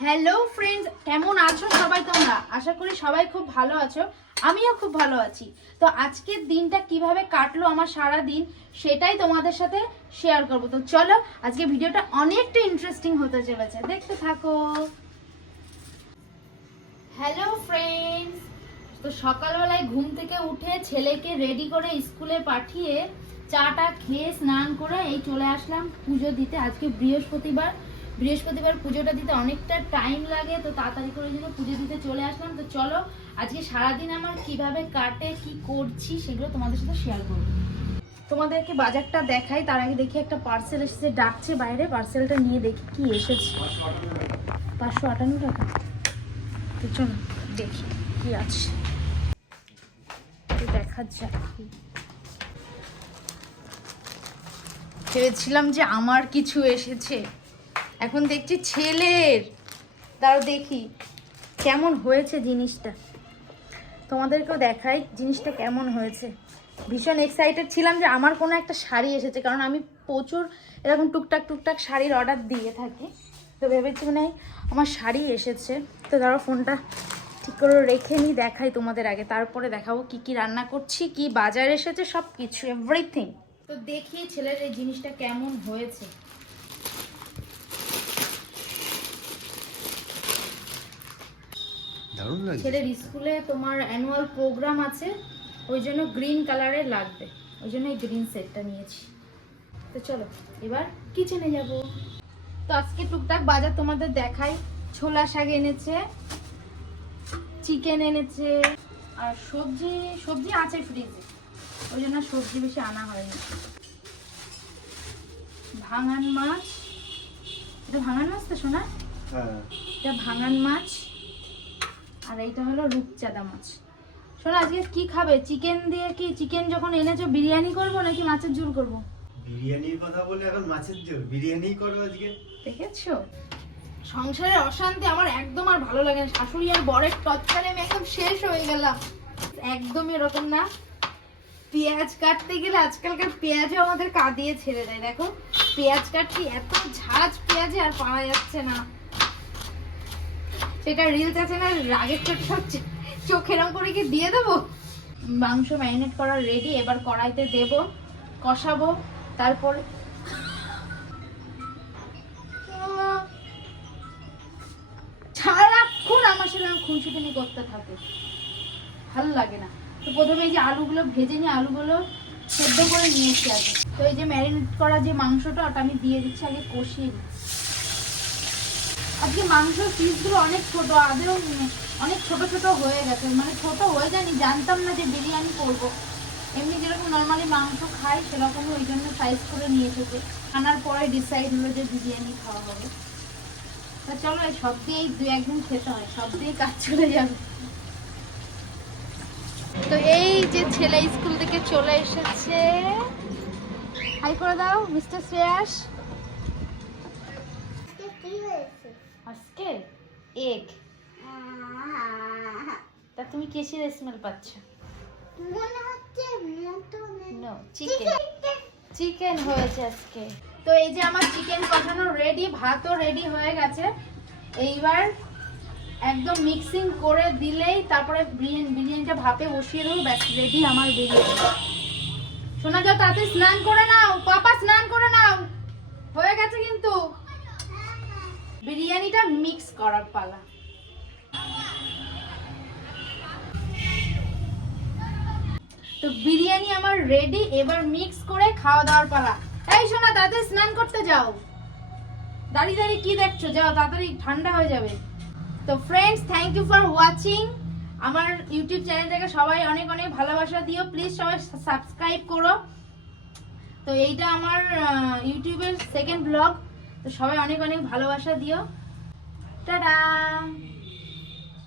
Hello friends, কেমন আছো সবাই? তোমরা আশা করি সবাই খুব ভালো আছো, আমিও খুব ভালো আছি। তো আজকের দিনটা কিভাবে কাটলো আমার সারা দিন সেটাই তোমাদের সাথে শেয়ার করবো। তো চলো, আজকে ভিডিওটা অনেকটা ইন্টারেস্টিং হতে চলেছে, দেখতে থাকো। হ্যালো ফ্রেন্ডস, তো সকালবেলায় ঘুম থেকে উঠে ছেলেকে রেডি করে স্কুলে পাঠিয়ে চাটা খেয়ে স্নান করে এই চলে আসলাম পুজো দিতে। আজকে বৃহস্পতিবার পুজোটা দিতে অনেকটা টাইম লাগে, তো তাড়াতাড়ি করে জন্য পুজো দিতে চলে আসলাম। তো চলো, আজকে সারাদিন আমার কিভাবে কাটে, কি করছি সেগুলো তোমাদের সাথে শেয়ার করবো। তোমাদেরকে বাজারটা দেখাই, তার আগে দেখি একটা পার্সেল এসেছে, ডাকছে বাইরে। পার্সেলটা নিয়ে দেখি কি এসেছে। 558 টাকা। তো চলো দেখি কি আছে, দেখা যাক। ভেবেছিলাম যে আমার কিছু এসেছে, এখন দেখছি ছেলের। তাও দেখি কেমন হয়েছে জিনিসটা, তোমাদেরকেও দেখাই জিনিসটা কেমন হয়েছে। ভীষণ এক্সাইটেড ছিলাম যে আমার কোনো একটা শাড়ি এসেছে, কারণ আমি প্রচুর এরকম টুকটাক শাড়ির অর্ডার দিয়ে থাকি। তো ভেবেছি মানে আমার শাড়ি এসেছে। তো ধরো ফোনটা ঠিক করে রেখে নিই, দেখাই তোমাদের আগে, তারপরে দেখাবো কি কি রান্না করছি, কি বাজার এসেছে, সব কিছু এভরিথিং। তো দেখি ছেলের এই জিনিসটা কেমন হয়েছে। ছেলের স্কুলে তোমার অ্যানুয়াল প্রোগ্রাম আছে, ওই জন্য গ্রিন কালারের লাগবে, ওই জন্য এই গ্রিন সেটটা নিয়েছি। তো চলো এবার কিচেনে যাব। তো আজকে টুকটাক বাজার তোমাদের দেখাই। ছোলা শাক এনেছে, চিকেন এনেছে, আর সবজি আছে ফ্রিজে, ওই জন্য সবজি বেশি আনা হয়নি। ভাঙান মাছ, এটা ভাঙান মাছ তো শোনা, এটা ভাঙান মাছ। আর এইটা হলো রূপচাঁদা মাছ। শোনো, আজকে কি খাবে? চিকেন দিয়ে, কি চিকেন যখন এনেছো বিরিয়ানি করবো নাকি মাছের ঝোল করবো? বিরিয়ানির কথা বলে এখন মাছের ঝোল, বিরিয়ানি করো আজকে। দেখেছো, সংসারের অশান্তি আমার একদম আর ভালো লাগে না। শাশুড়ি আর বরের টর্চারে আমি একদম শেষ হয়ে গেলাম। একদম এরকম না, পেঁয়াজ কাটতে গেলে আজকালকার পেঁয়াজও আমাদের কাঁদিয়ে ছেড়ে দেয়। দেখো পেঁয়াজ কাটছি, এত ঝাঁজ পেঁয়াজে আর পারা যাচ্ছে না। সেটা রিলস আছে না, রাগের চোটে সব চোখের করে কি দিয়ে দেবো। মাংস ম্যারিনেট করা রেডি, এবার কড়াইতে দেব, কষাবো। তারপরে সারাক্ষণ আমার সাথে খুনসুটিনি করতে থাকে, ভালো লাগে না। তো প্রথমে এই যে আলুগুলো ভেজে নিয়ে আলুগুলো সেদ্ধ করে নিয়েছি আগে। তো এই যে ম্যারিনেট করা যে মাংসটা, ওটা আমি দিয়ে দিচ্ছি, আগে কষিয়ে দিচ্ছি। আজকে মাংসের পিসগুলো অনেক ছোট, আদেও অনেক ছোট ছোট হয়ে গেছে, মানে ছোট হয়ে যায়নি, জানতাম না যে বিরিয়ানি করবো। এমনি যেরকম নর্মালি মাংস খাই সেরকমই, ওই জন্য সাইজ করে নিয়ে এসেছে। আনার পরে ডিসাইড হলো যে বিরিয়ানি খাওয়া হবে। তা চলো, এই সব দিয়েই 2-1 দিন খেতে হয়, সব দিয়েই কাজ চলে যাবে। তো এই যে ছেলে স্কুল থেকে চলে এসেছে, হাই করে দাও মিস্টার শ্রেয়াস। আজকে এগ। তা তুমি কিসের স্মেল পাচ্ছ? মনে হচ্ছে নো, চিকেন হয়েছে আজকে। তো এই যে আমার চিকেন কষানো রেডি, ভাতও রেডি হয়ে গেছে। এইবার একদম মিক্সিং করে দিলেই তারপরে বিরিয়ানিটা ভাপে বসিয়ে দেবো, ব্যাস রেডি আমার বিরিয়ানি। শোনা যাও, তাড়াতাড়ি স্নান করে নাও, পাপা স্নান করে নাও, হয়ে গেছে কিন্তু। বিরিয়ানিটা মিক্স করার পালা। তো বিরিয়ানি আমার রেডি, এবার মিক্স করে খাওয়া দাওয়ার পালা। এই শোনা, তাড়াতাড়ি স্নান করতে যাও, দাঁড়িয়ে দাঁড়িয়ে কি দেখছো, যাও তাড়াতাড়ি, ঠান্ডা হয়ে যাবে। তো friends, thank you for watching. আমার ইউটিউব চ্যানেলটাকে সবাই অনেক অনেক ভালোবাসা দিও, প্লিজ সবাই সাবস্ক্রাইব করো। তো এইটা আমার ইউটিউবের সেকেন্ড ব্লগ, তো সবাই অনেক অনেক ভালোবাসা দিও। টাটা।